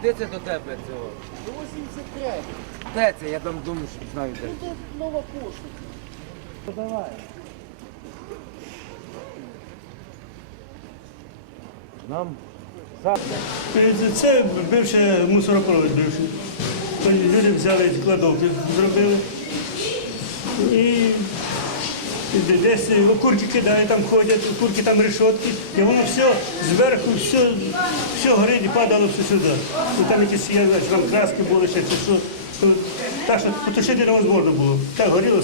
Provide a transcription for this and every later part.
Куди це до тебе цього? До 83. Де це? Я там думаю, що знаю де. Тут нова пошта. Ну, Давай. Нам завтра. Це бивше мусоропровод бивший. Люди взяли кладовки, зробили. І і десь окурки кидають, там ходять, окурки там решетки, і воно все зверху, все, все горить і падало все сюди. Ну, там якісь я знаю, там краски були ще, чи що. Так що потушити невозможно було. Так горіло.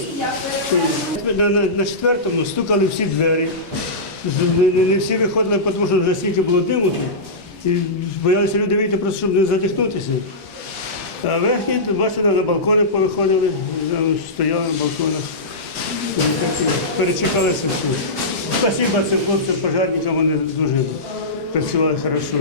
На, на, на четвертому стукали всі двері. Не, всі виходили, тому що вже стільки було диму. І боялися люди вийти, просто щоб не задихнутися. А верхні, бачите, на балкони повиходили, стояли на балконах. Перечекали все. Спасибо цим хлопцям, пожарникам, вони дуже працювали хорошо.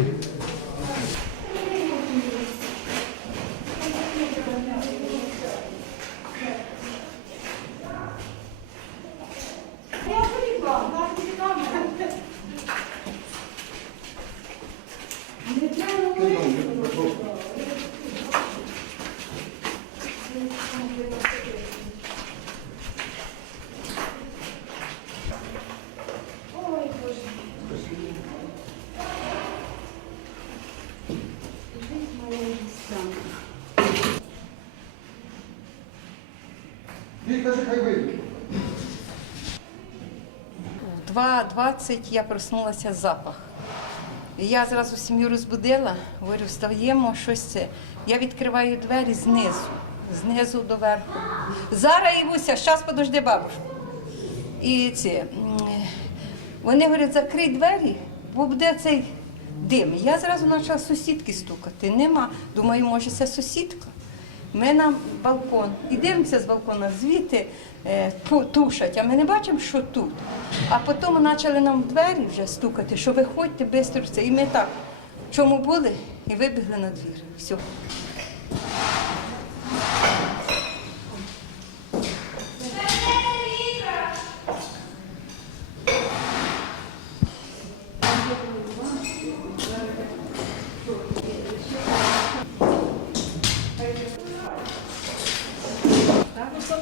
В 2.20 я проснулася запах. Я зразу сім'ю розбудила, говорю, встаємо, щось це. Я відкриваю двері знизу, знизу до верху. Зараз Івуся, щас подожди бабушку. І м, вони говорять, закрий двері, бо буде цей дим. Я зразу почала сусідки стукати. Нема. Думаю, може, це сусідка. Ми на балкон і дивимося з балкона, звідти е, тушать, а ми не бачимо, що тут. А потім почали нам в двері вже стукати, що виходьте швидко. це. І ми так, в чому були, і вибігли на двір. Все. Так, ну саме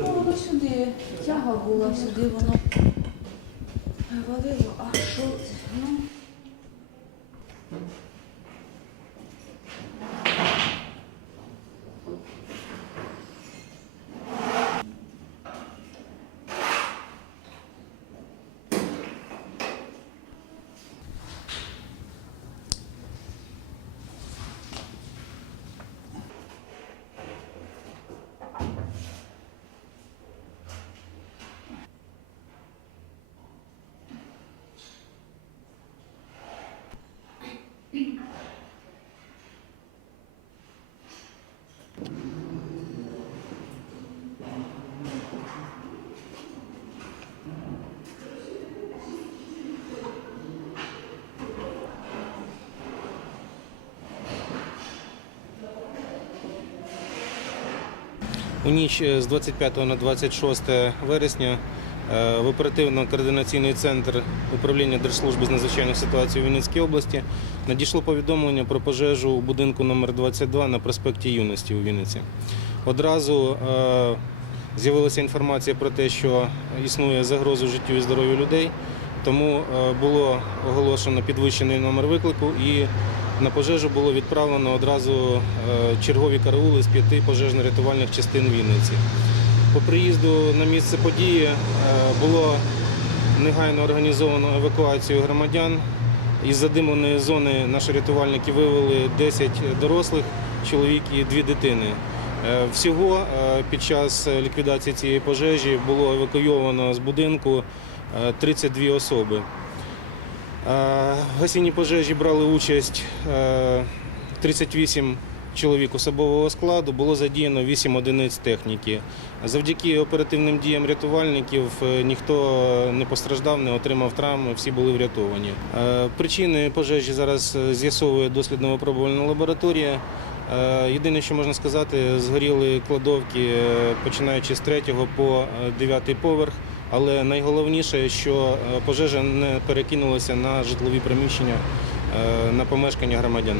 Ну, воно сюди, тяга була, сюди воно валило. А що? Ну. У ніч е, з 25 на 26 вересня е, в оперативно-координаційний центр управління Держслужби з надзвичайних ситуацій у Вінницькій області надійшло повідомлення про пожежу у будинку номер 22 на проспекті Юності у Вінниці. Одразу е, з'явилася інформація про те, що існує загроза життю і здоров'ю людей, тому було оголошено підвищений номер виклику і на пожежу було відправлено одразу е, чергові караули з п'яти пожежно-рятувальних частин Вінниці. По приїзду на місце події е, було негайно організовано евакуацію громадян. Із задимленої зони наші рятувальники вивели 10 дорослих чоловік і дві дитини. Е, Всього під час ліквідації цієї пожежі було евакуйовано з будинку е, 32 особи. Е, В гасінні пожежі брали участь е, 38 чоловік особового складу, було задіяно 8 одиниць техніки. Завдяки оперативним діям рятувальників е, ніхто не постраждав, не отримав травм, всі були врятовані. Е, Причини пожежі зараз е, з'ясовує дослідно-випробувальна лабораторія. Е, Єдине, що можна сказати, згоріли кладовки, е, починаючи з 3 по 9 поверх. Але найголовніше, що е, пожежа не перекинулася на житлові приміщення е, на помешкання громадян.